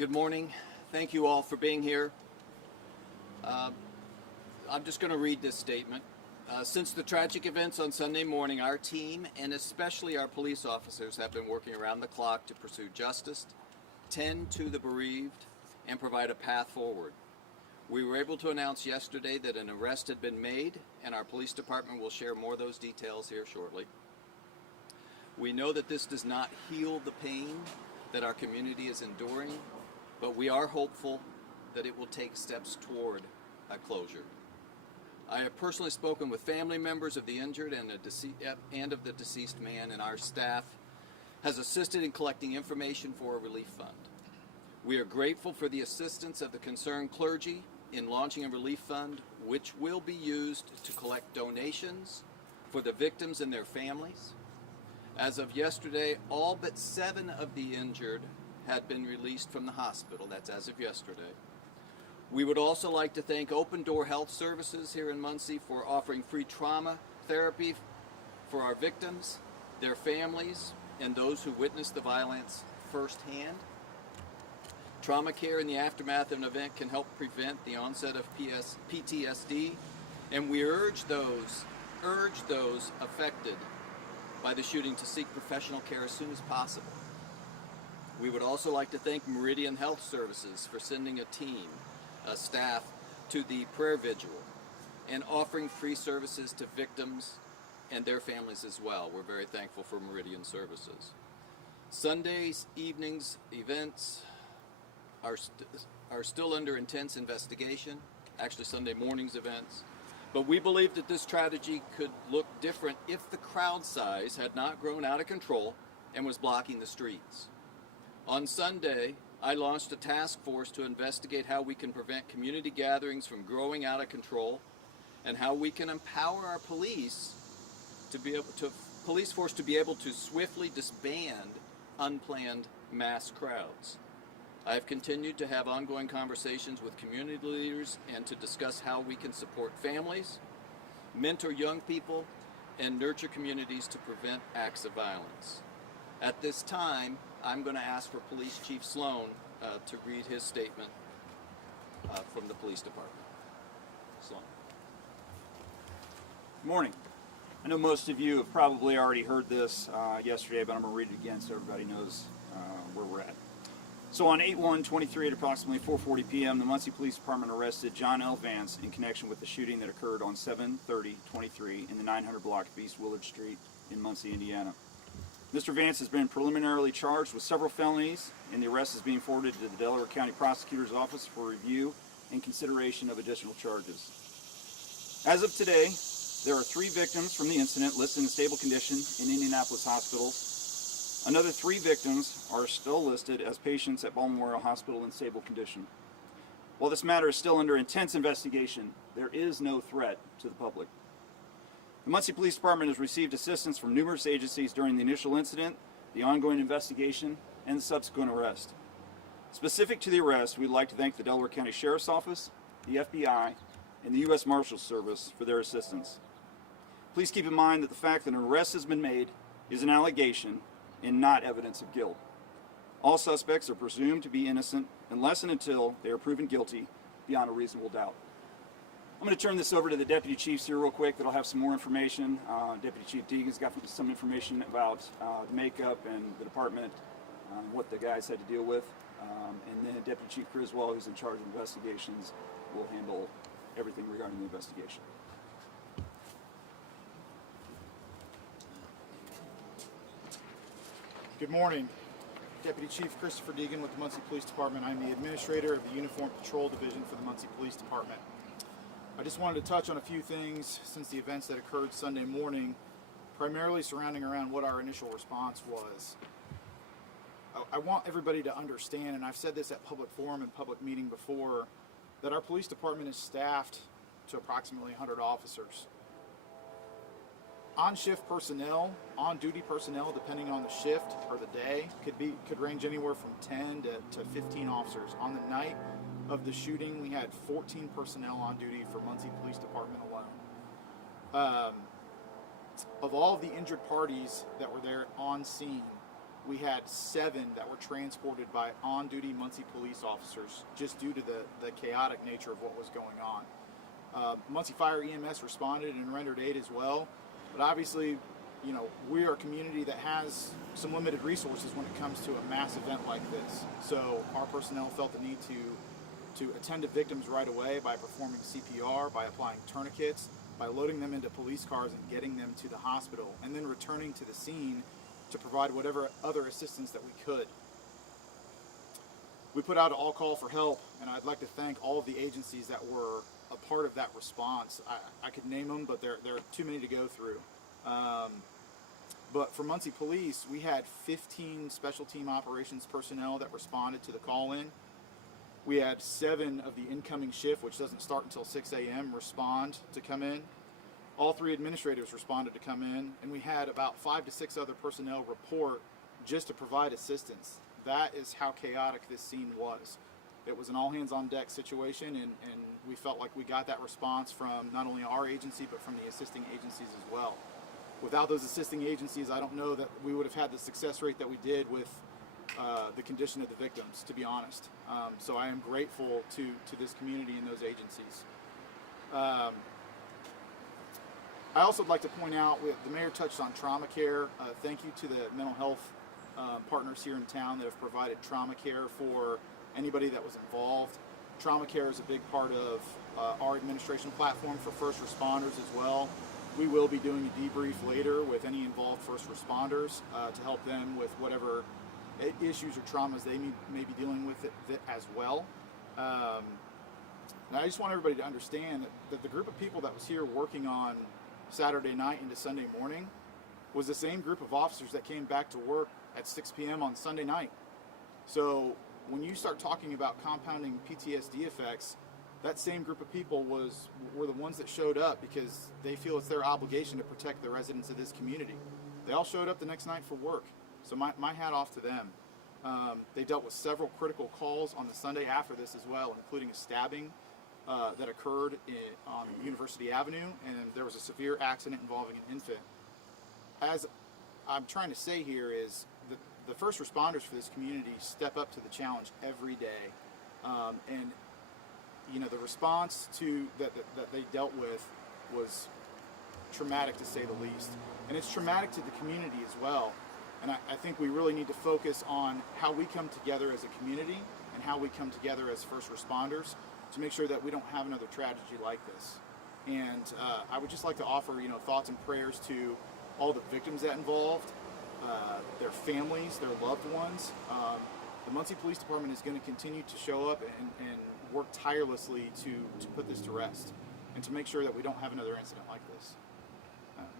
Good morning. Thank you all for being here. I'm just going to read this statement. Since the tragic events on Sunday morning, our team, and especially our police officers, have been working around the clock to pursue justice, tend to the bereaved, and provide a path forward. We were able to announce yesterday that an arrest had been made, and our police department will share more of those details here shortly. We know that this does not heal the pain that our community is enduring, but we are hopeful that it will take steps toward a closure. I have personally spoken with family members of the injured and of the deceased man, and our staff has assisted in collecting information for a relief fund. We are grateful for the assistance of the concerned clergy in launching a relief fund, which will be used to collect donations for the victims and their families. As of yesterday, all but 7 of the injured had been released from the hospital. That's as of yesterday. We would also like to thank Open Door Health Services here in Muncie for offering free trauma therapy for our victims, their families, and those who witnessed the violence firsthand. Trauma care in the aftermath of an event can help prevent the onset of PTSD, and we urge those affected by the shooting to seek professional care as soon as possible. We would also like to thank Meridian Health Services for sending a team, a staff, to the prayer vigil and offering free services to victims and their families as well. We're very thankful for Meridian Services. Sunday's evening's events are still under intense investigation, actually Sunday morning's events, but we believe that this tragedy could look different if the crowd size had not grown out of control and was blocking the streets. On Sunday, I launched a task force to investigate how we can prevent community gatherings from growing out of control and how we can empower our police force to be able to swiftly disband unplanned mass crowds. I have continued to have ongoing conversations with community leaders and to discuss how we can support families, mentor young people, and nurture communities to prevent acts of violence. At this time, I'm going to ask for Police Chief Sloan to read his statement from the police department. Sloan. Good morning. I know most of you have probably already heard this yesterday, but I'm going to read it again so everybody knows where we're at. So on 8/1/23 at approximately 4:40 p.m., the Muncie Police Department arrested John L. Vance in connection with the shooting that occurred on 7/30/23 in the 900 block of East Willard Street in Muncie, Indiana. Mr. Vance has been preliminarily charged with several felonies, and the arrest is being forwarded to the Delaware County Prosecutor's Office for review and consideration of additional charges. As of today, there are 3 victims from the incident listed in stable condition in Indianapolis hospitals. Another 3 victims are still listed as patients at Ball Memorial Hospital in stable condition. While this matter is still under intense investigation, there is no threat to the public. The Muncie Police Department has received assistance from numerous agencies during the initial incident, the ongoing investigation, and the subsequent arrest. Specific to the arrest, we'd like to thank the Delaware County Sheriff's Office, the FBI, and the U.S. Marshals Service for their assistance. Please keep in mind that the fact that an arrest has been made is an allegation and not evidence of guilt. All suspects are presumed to be innocent unless and until they are proven guilty beyond a reasonable doubt. I'm going to turn this over to the Deputy Chiefs here real quick that'll have some more information. Deputy Chief Deegan's got some information about the makeup and the department, what the guys had to deal with. And then Deputy Chief Criswell, who's in charge of investigations, will handle everything regarding the investigation. Good morning. Deputy Chief Christopher Deegan with the Muncie Police Department. I'm the administrator of the Uniform Patrol Division for the Muncie Police Department. I just wanted to touch on a few things since the events that occurred Sunday morning, primarily surrounding around what our initial response was. I want everybody to understand, and I've said this at public forum and public meeting before, that our police department is staffed to approximately 100 officers. On-shift personnel, on-duty personnel, depending on the shift or the day, could range anywhere from 10 to 15 officers. On the night of the shooting, we had 14 personnel on duty for Muncie Police Department alone. Of all of the injured parties that were there on scene, we had 7 that were transported by on-duty Muncie police officers just due to the chaotic nature of what was going on. Muncie Fire EMS responded and rendered aid as well, but obviously, you know, we are a community that has some limited resources when it comes to a mass event like this. So our personnel felt the need to attend to victims right away by performing CPR, by applying tourniquets, by loading them into police cars and getting them to the hospital, and then returning to the scene to provide whatever other assistance that we could. We put out an all call for help, and I'd like to thank all of the agencies that were a part of that response. I could name them, but there are too many to go through. But for Muncie Police, we had 15 special team operations personnel that responded to the call-in. We had 7 of the incoming shift, which doesn't start until 6 a.m., respond to come in. All 3 administrators responded to come in, and we had about 5 to 6 other personnel report just to provide assistance. That is how chaotic this scene was. It was an all-hands-on-deck situation, and we felt like we got that response from not only our agency, but from the assisting agencies as well. Without those assisting agencies, I don't know that we would have had the success rate that we did with the condition of the victims, to be honest. So I am grateful to this community and those agencies. I also would like to point out, the mayor touched on trauma care. Thank you to the mental health partners here in town that have provided trauma care for anybody that was involved. Trauma care is a big part of our administration platform for first responders as well. We will be doing a debrief later with any involved first responders to help them with whatever issues or traumas they may be dealing with it as well. And I just want everybody to understand that the group of people that was here working on Saturday night into Sunday morning was the same group of officers that came back to work at 6 p.m. on Sunday night. So when you start talking about compounding PTSD effects, that same group of people were the ones that showed up because they feel it's their obligation to protect the residents of this community. They all showed up the next night for work, so my hat off to them. They dealt with several critical calls on the Sunday after this as well, including a stabbing that occurred on University Avenue, and there was a severe accident involving an infant. As I'm trying to say here is the first responders for this community step up to the challenge every day, and you know, the response to that they dealt with was traumatic, to say the least. And it's traumatic to the community as well. And I think we really need to focus on how we come together as a community and how we come together as first responders to make sure that we don't have another tragedy like this. And I would just like to offer, you know, thoughts and prayers to all the victims that involved, their families, their loved ones. The Muncie Police Department is going to continue to show up and work tirelessly to put this to rest and to make sure that we don't have another incident like this.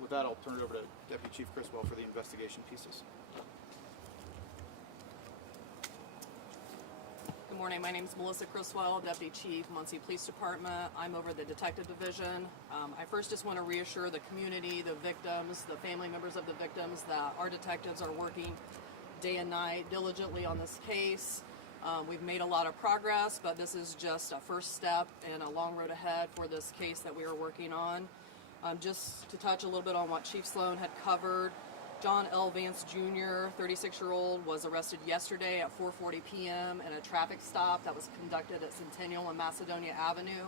With that, I'll turn it over to Deputy Chief Criswell for the investigation pieces. Good morning. My name is Melissa Criswell, Deputy Chief, Muncie Police Department. I'm over the Detective Division. I first just want to reassure the community, the victims, the family members of the victims that our detectives are working day and night diligently on this case. We've made a lot of progress, but this is just a first step in a long road ahead for this case that we are working on. Just to touch a little bit on what Chief Sloan had covered, John L. Vance Jr., 36-year-old, was arrested yesterday at 4:40 p.m. in a traffic stop that was conducted at Centennial and Macedonia Avenue.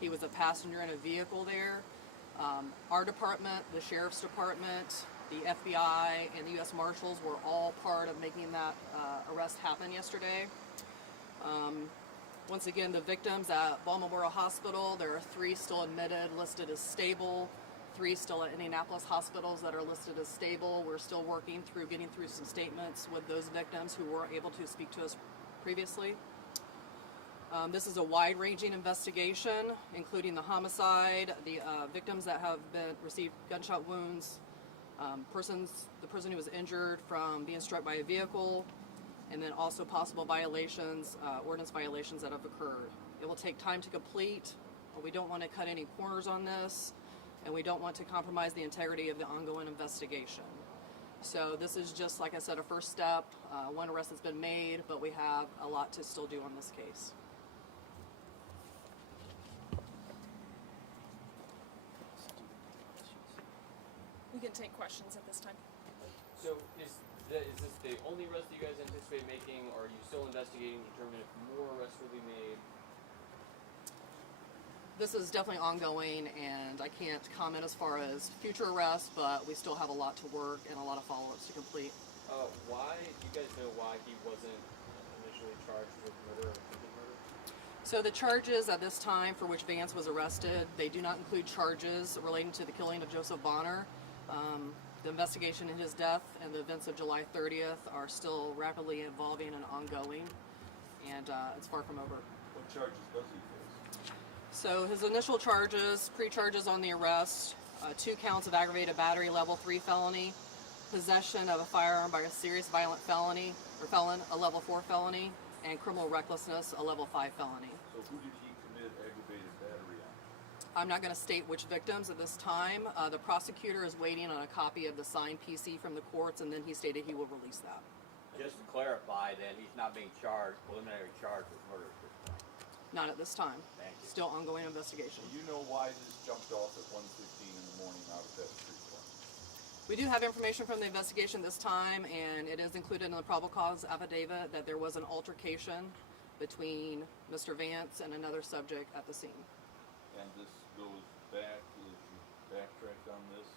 He was a passenger in a vehicle there. Our department, the Sheriff's Department, the FBI, and the U.S. Marshals were all part of making that arrest happen yesterday. Once again, the victims at Ball Memorial Hospital, there are 3 still admitted, listed as stable, 3 still at Indianapolis hospitals that are listed as stable. We're still working through getting through some statements with those victims who weren't able to speak to us previously. This is a wide-ranging investigation, including the homicide, the victims that have received gunshot wounds, the person who was injured from being struck by a vehicle, and then also possible violations, ordinance violations that have occurred. It will take time to complete. We don't want to cut any corners on this, and we don't want to compromise the integrity of the ongoing investigation. So this is just, like I said, a first step. One arrest has been made, but we have a lot to still do on this case. We can take questions at this time. So is Is this the only arrest that you guys anticipate making, or are you still investigating to determine if more arrests will be made? This is definitely ongoing, and I can't comment as far as future arrests, but we still have a lot to work and a lot of follow-ups to complete. Why? Do you guys know why he wasn't initially charged with murder or attempted murder? So the charges at this time for which Vance was arrested, they do not include charges relating to the killing of Joseph Bonner. The investigation into his death and the events of July 30th are still rapidly evolving and ongoing, and it's far from over. What charges does he face? So his initial charges, pre-charges on the arrest, 2 counts of aggravated battery, level 3 felony, possession of a firearm by a serious violent felony or felon, a level 4 felony, and criminal recklessness, a level 5 felony. So who did he commit aggravated battery on? I'm not going to state which victims at this time. The prosecutor is waiting on a copy of the signed PC from the courts, and then he stated he will release that. Just to clarify, then, he's not being charged, preliminary charged with murder at this point. Not at this time. Thank you. Still ongoing investigation. Do you know why this jumped off at 1:15 in the morning out of that street corner? We do have information from the investigation this time, and it is included in the probable cause affidavit that there was an altercation between Mr. Vance and another subject at the scene. And this goes back, as you backtrack on this,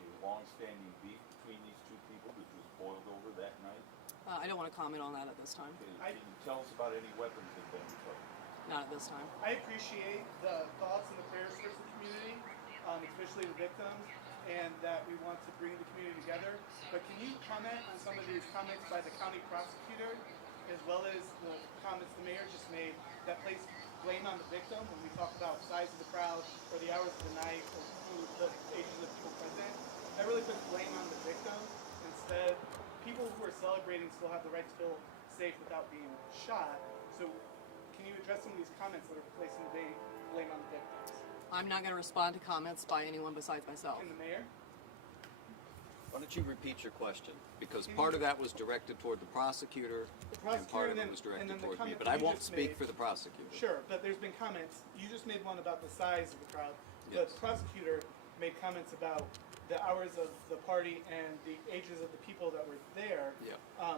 a long-standing beef between these two people that was boiled over that night? I don't want to comment on that at this time. Can you tell us about any weapons that have been recovered? Not at this time. I appreciate the thoughts and the prayers towards the community, especially the victims, and that we want to bring the community together. But can you comment on some of these comments by the county prosecutor, as well as the comments the mayor just made that place blame on the victim when we talk about size of the crowd or the hours of the night or who the ages of people present? That really puts blame on the victim. Instead, people who are celebrating still have the right to feel safe without being shot. So can you address some of these comments that are placing the blame on the victims? I'm not going to respond to comments by anyone besides myself. And the mayor? Why don't you repeat your question? Because part of that was directed toward the prosecutor, and part of it was directed then the toward me. comment But that I you won't just speak made- for the prosecutor. Sure, but there's been comments. You just made one about the size of the crowd. Yes. The prosecutor made comments about the hours of the party and the ages of the people that were there. Yeah.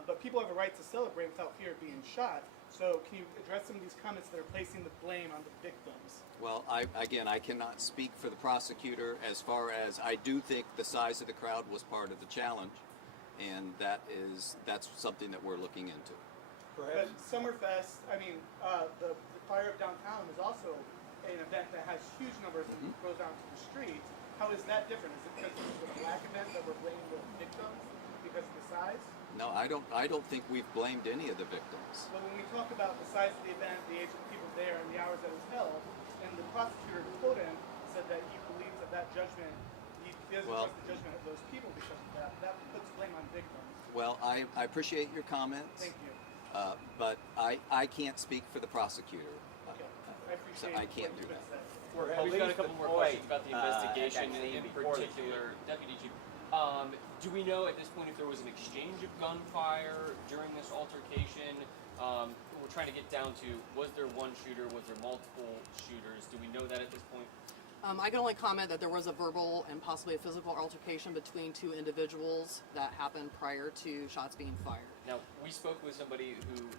But people have a right to celebrate without fear of being shot. So can you address some of these comments that are placing the blame on the victims? Well, I cannot speak for the prosecutor as far as I do think the size of the crowd was part of the challenge, and that's something that we're looking into. But Summerfest, the Fire Up Downtown is also an event that has huge numbers and goes out to the streets. How is that different? Is it because this is a black event that we're blaming the victims because of the size? No, I don't think we've blamed any of the victims. But when we talk about the size of the event, the age of the people there, and the hours that it was held, and the prosecutor, to quote him, said that he believes that judgment, he doesn't trust the judgment of those people because of that. That puts blame on victims. Well, I appreciate your comments. Thank you. But I can't speak for the prosecutor. Okay. I So appreciate I can't what do you've that. said. We've got a couple more questions about the investigation, that scene in before the particular, Deputy Chief. Do we know at this point if there was an exchange of gunfire during this altercation? We're trying to get down to, was there one shooter, was there multiple shooters? Do we know that at this point? I can only comment that there was a verbal and possibly a physical altercation between 2 individuals that happened prior to shots being fired. Now, we spoke with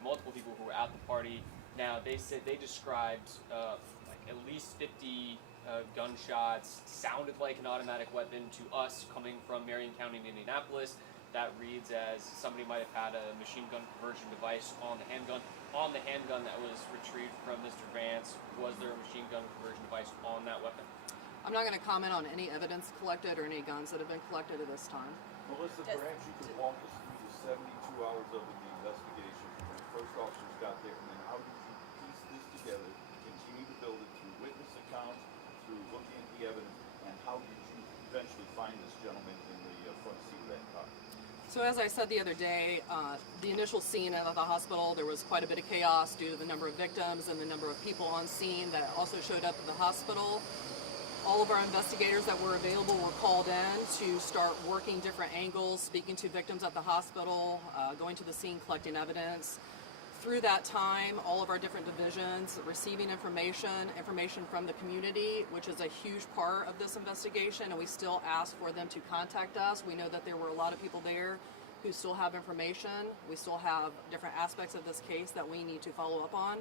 multiple people who were at the party. Now, they said they described like at least 50 gunshots, sounded like an automatic weapon to us coming from Marion County in Indianapolis. That reads as somebody might have had a machine gun conversion device on the handgun. On the handgun that was retrieved from Mr. Vance, was there a machine gun conversion device on that weapon? I'm not going to comment on any evidence collected or any guns that have been collected at this time. Melissa, perhaps you could walk us through the 72 hours of the investigation from when the first officers got there, and then how did you piece this together, continue to build it through witness accounts, through looking at the evidence, and how did you eventually find this gentleman in the front seat of that car? So as I said the other day, the initial scene at the hospital, there was quite a bit of chaos due to the number of victims and the number of people on scene that also showed up at the hospital. All of our investigators that were available were called in to start working different angles, speaking to victims at the hospital, going to the scene, collecting evidence. Through that time, all of our different divisions receiving information from the community, which is a huge part of this investigation, and we still ask for them to contact us. We know that there were a lot of people there who still have information. We still have different aspects of this case that we need to follow up on.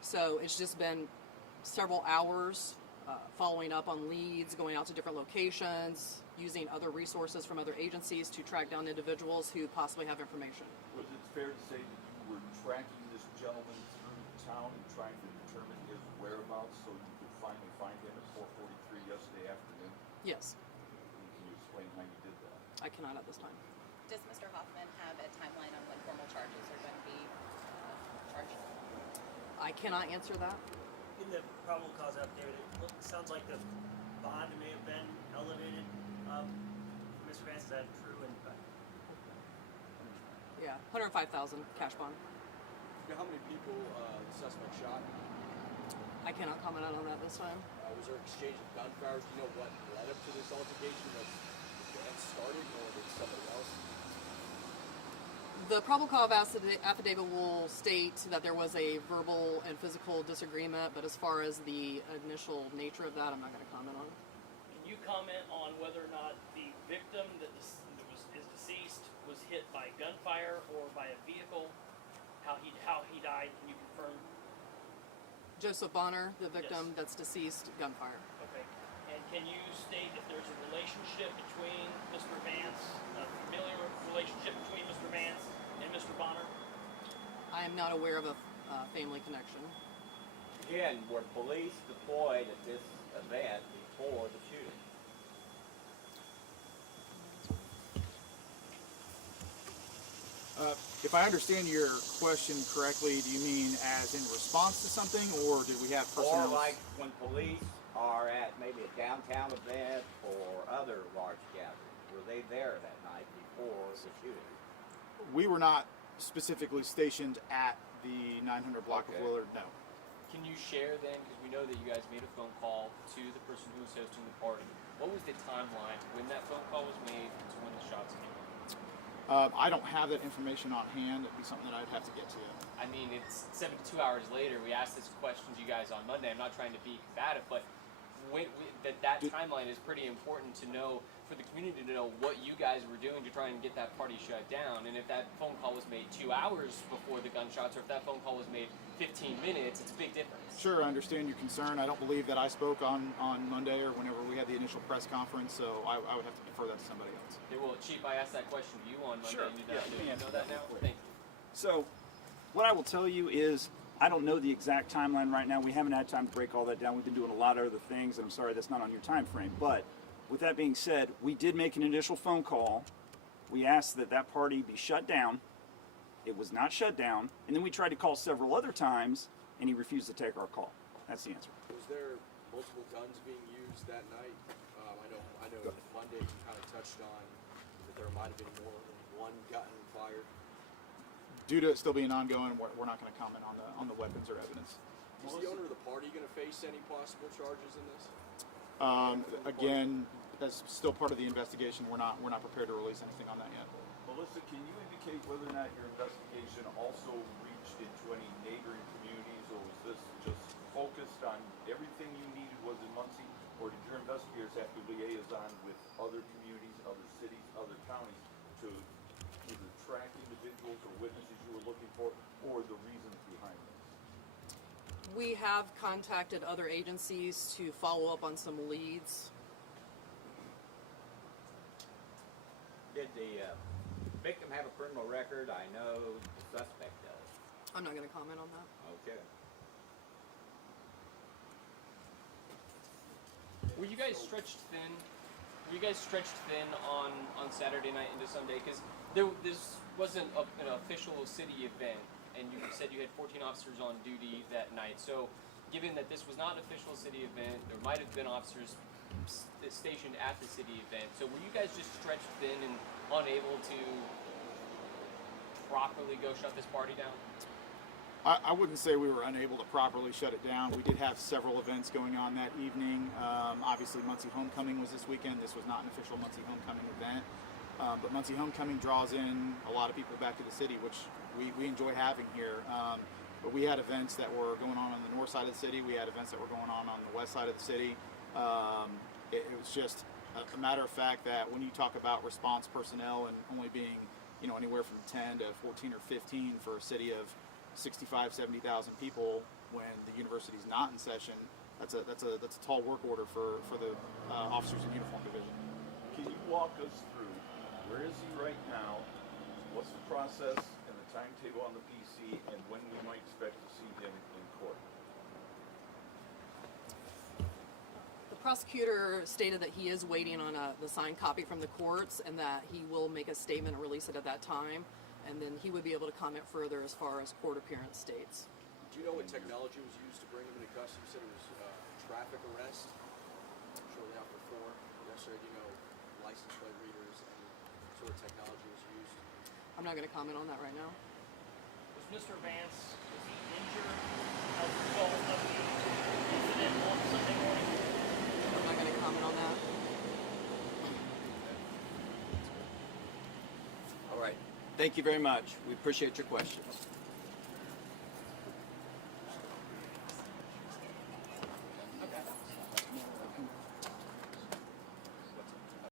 So it's just been several hours following up on leads, going out to different locations, using other resources from other agencies to track down individuals who possibly have information. Was it fair to say that you were tracking this gentleman through town and trying to determine his whereabouts so you could finally find him at 4:43 yesterday afternoon? Yes, Can you explain how you did that? I cannot at this time. Does Mr. Hoffman have a timeline on when formal charges are going to be charged? I cannot answer that. In the probable cause affidavit, it sounds like the bond may have been elevated. Mr. Vance, is that true? And Yeah, 105,000 cash bond. How many people the suspect shot? I cannot comment on that this time. Was there exchange of gunfire? Do you know what led up to this altercation? Was Vance started, or did somebody else? The probable cause affidavit will state that there was a verbal and physical disagreement, but as far as the initial nature of that, I'm not going to comment on. can you comment on whether or not the victim that is deceased was hit by gunfire or by a vehicle? How he died? Can you confirm? Joseph Bonner, the victim Yes. that's deceased, gunfire. Okay. And can you state if there's a relationship between Mr. Vance, a familiar relationship between Mr. Vance and Mr. Bonner? I am not aware of a family connection. Again, were police deployed at this event before the shooting? If I understand your question correctly, do you mean as in response to something, or did we have Or personnel? like when police are at maybe a downtown event or other large gatherings, were they there that night before the shooting? We were not specifically stationed at the 900 block Okay. of Willard, no. Can you share then, because we know that you guys made a phone call to the person who was hosting the party. What was the timeline when that phone call was made to when the shots came? I don't have that information on hand. It'd be something that I'd have to get to you. I mean, it's 72 hours later. We asked this question to you guys on Monday. I'm not trying to be combative, but that timeline is pretty important to know for the community to know what you guys were doing to try and get that party shut down. And if that phone call was made 2 hours before the gunshots, or if that phone call was made 15 minutes, it's a big difference. Sure, I understand your concern. I don't believe that I spoke on Monday or whenever we had the initial press conference, so I would have to defer that to somebody else. Okay, well, Chief, I asked that question to you on Monday. Sure. And you Yeah, let me you answer know that that now? real quick. Thank you. So, what I will tell you is, I don't know the exact timeline right now. We haven't had time to break all that down. We've been doing a lot of other things, and I'm sorry that's not on your time frame. But with that being said, we did make an initial phone call. We asked that that party be shut down. It was not shut down, and then we tried to call several other times, and he refused to take our call. That's the answer. Was there multiple guns being used that night? I know Monday you kind of touched on that there might have been more than one gun fired. Due to it still being ongoing, we're not going to comment on the weapons or evidence. Is the owner of the party going to face any possible charges in this? Again, that's still part of the investigation. We're not prepared to release anything on that yet. Melissa, can you indicate whether or not your investigation also reached into any neighboring communities, or was this just focused on everything you needed was in Muncie, or did your investigators have to liaison with other communities, other cities, other counties to either track individuals or witnesses you were looking for, or the reasons behind this? We have contacted other agencies to follow up on some leads. Did the victim have a criminal record? I know the suspect does. I'm not going to comment on that. Okay. Were you guys stretched thin? Were you guys stretched thin on Saturday night into Sunday? Because this wasn't an official city event, and you said you had 14 officers on duty that night. So, given that this was not an official city event, there might have been officers stationed at the city event. So, were you guys just stretched thin and unable to properly go shut this party down? I wouldn't say we were unable to properly shut it down. We did have several events going on that evening. Obviously, Muncie Homecoming was this weekend. This was not an official Muncie Homecoming event. But Muncie Homecoming draws in a lot of people back to the city, which we enjoy having here. But we had events that were going on the north side of the city. We had events that were going on the west side of the city. It was just a matter of fact that when you talk about response personnel and only being anywhere from 10 to 14 or 15 for a city of 65, 70,000 people when the university's not in session. That's a tall work order for the officers in uniform division. Can you walk us through, where is he right now? What's the process and the timetable on the PC, and when we might expect to see him in court? The prosecutor stated that he is waiting on the signed copy from the courts and that he will make a statement and release it at that time. And then he would be able to comment further as far as court appearance states. Do you know what technology was used to bring him into custody? You said it was traffic arrest shortly after 4 yesterday. Do you know license plate readers and what sort of technology was used? I'm not going to comment on that right now. Was Mr. Vance, was he injured as a result of the incident on Sunday morning? I'm not going to comment on that. All right. Thank you very much. We appreciate your questions.